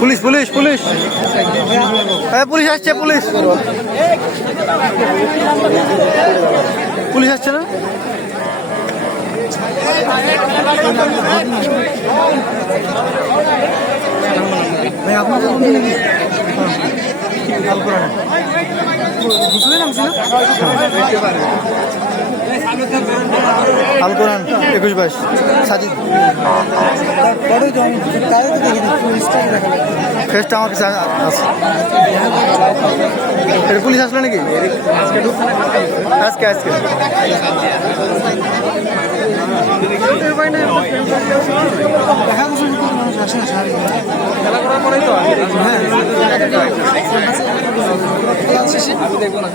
Police police police, হ্যাঁ police আসছে, police police আসছে না? ভাই আপনার আল কোরআন 21-22 সাজিদ ফেসটা আমার কাছে আছে। পুলিশ আসলো নাকি আজকে? আজকে খেলা করার পরেই তো হ্যাঁ দেখবো না।